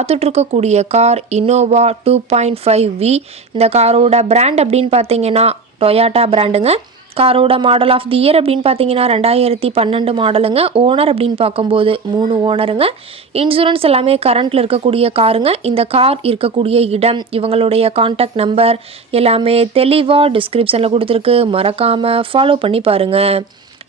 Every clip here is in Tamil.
பார்த்துட்ருக்கக்கூடிய car Innova two point five V இந்த காரோட பிராண்ட் அப்படின்னு பார்த்தீங்கன்னா டொயாட்டா பிராண்டுங்க காரோட மாடல் ஆஃப் தி இயர் அப்படின்னு பார்த்தீங்கன்னா ரெண்டாயிரத்தி பன்னெண்டு மாடலுங்க ஓனர் அப்படின்னு பார்க்கும்போது மூணு ஓனருங்க இன்சூரன்ஸ் எல்லாமே கரண்ட்டில் இருக்கக்கூடிய காருங்க. இந்த கார் இருக்கக்கூடிய இடம் இவங்களுடைய காண்டாக்ட் நம்பர் எல்லாமே தெளிவாக டிஸ்கிரிப்ஷனில் கொடுத்துருக்கு. மறக்காமல் ஃபாலோ பண்ணி பாருங்கள்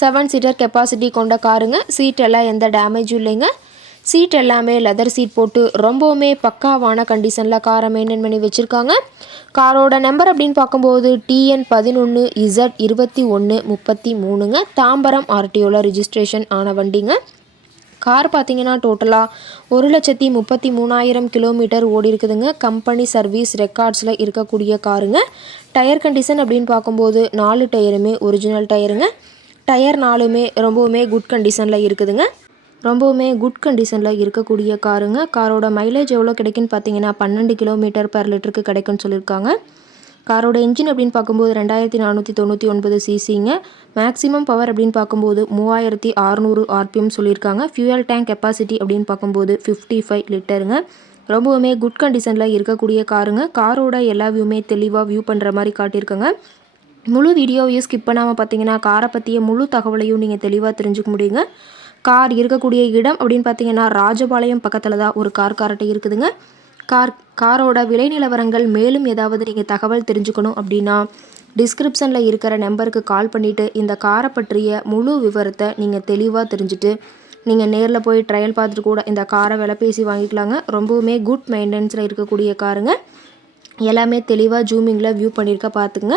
செவன் சீட்டர் கெப்பாசிட்டி கொண்ட காருங்க. சீட் எல்லாம் எந்த டேமேஜும் இல்லைங்க. சீட் எல்லாமே லெதர் சீட் போட்டு ரொம்பவுமே பக்காவான கண்டிஷனில் காரை மெயின்டைன் பண்ணி வச்சுருக்காங்க. காரோட நம்பர் அப்படின்னு பார்க்கும்போது டிஎன் பதினொன்று இசட் இருபத்தி ஒன்று முப்பத்தி மூணுங்க. தாம்பரம் ஆர்டிஓவில் ரிஜிஸ்ட்ரேஷன் ஆன வண்டிங்க. கார் பார்த்தீங்கன்னா டோட்டலாக ஒரு லட்சத்தி முப்பத்தி மூணாயிரம் கிலோமீட்டர் ஓடி இருக்குதுங்க. கம்பெனி சர்வீஸ் ரெக்கார்ட்ஸில் இருக்கக்கூடிய காருங்க. டயர் கண்டிஷன் அப்படின்னு பார்க்கும்போது நாலு டயருமே ஒரிஜினல் டயருங்க டயர் நாலுமே ரொம்பவுமே குட் கண்டிஷனில் இருக்குதுங்க. ரொம்பவுமே குட் கண்டிஷனில் இருக்கக்கூடிய காருங்க. காரோட மைலேஜ் எவ்வளோ கிடைக்குன்னு பார்த்தீங்கன்னா பன்னெண்டு கிலோமீட்டர் பர் லிட்டருக்கு கிடைக்குன்னு சொல்லியிருக்காங்க. காரோட இன்ஜின் அப்படின்னு பார்க்கும்போது ரெண்டாயிரத்தி நானூற்றி தொண்ணூற்றி ஒன்பது சிசிங்க மேக்ஸிமம் பவர் அப்படின்னு பார்க்கும்போது மூவாயிரத்தி அறநூறு ஆர்பிஎம் சொல்லியிருக்காங்க. ஃபியூயல் டேங்க் கெப்பாசிட்டி அப்படின்னு பார்க்கும்போது ஃபிஃப்டி ஃபைவ் லிட்டருங்க ரொம்பவுமே குட் கண்டிஷனில் இருக்கக்கூடிய காருங்க. காரோட எல்லா வியூமே தெளிவாக வியூ பண்ணுற மாதிரி காட்டியிருக்காங்க. முழு வீடியோவையும் ஸ்கிப் பண்ணாமல் பார்த்தீங்கன்னா காரை பற்றிய முழு தகவலையும் நீங்கள் தெளிவாக தெரிஞ்சுக்க முடியுங்க. கார் இருக்கக்கூடிய இடம் அப்படின்னு பார்த்தீங்கன்னா ராஜபாளையம் பக்கத்தில் தான் ஒரு கார் காரட்டை இருக்குதுங்க. கார் காரோட விலை நிலவரங்கள் மேலும் ஏதாவது நீங்கள் தகவல் தெரிஞ்சுக்கணும் அப்படின்னா டிஸ்கிரிப்ஷனில் இருக்கிற நம்பருக்கு கால் பண்ணிவிட்டு இந்த காரை பற்றிய முழு விவரத்தை நீங்கள் தெளிவாக தெரிஞ்சுட்டு நீங்கள் நேரில் போய் ட்ரையல் பார்த்துட்டு கூட இந்த காரை விலை பேசி வாங்கிக்கலாங்க. ரொம்பவுமே குட் மெயின்டெனன்ஸில் இருக்கக்கூடிய காருங்க. எல்லாமே தெளிவாக ஜூமிங்கில் வியூ பண்ணியிருக்க பார்த்துங்க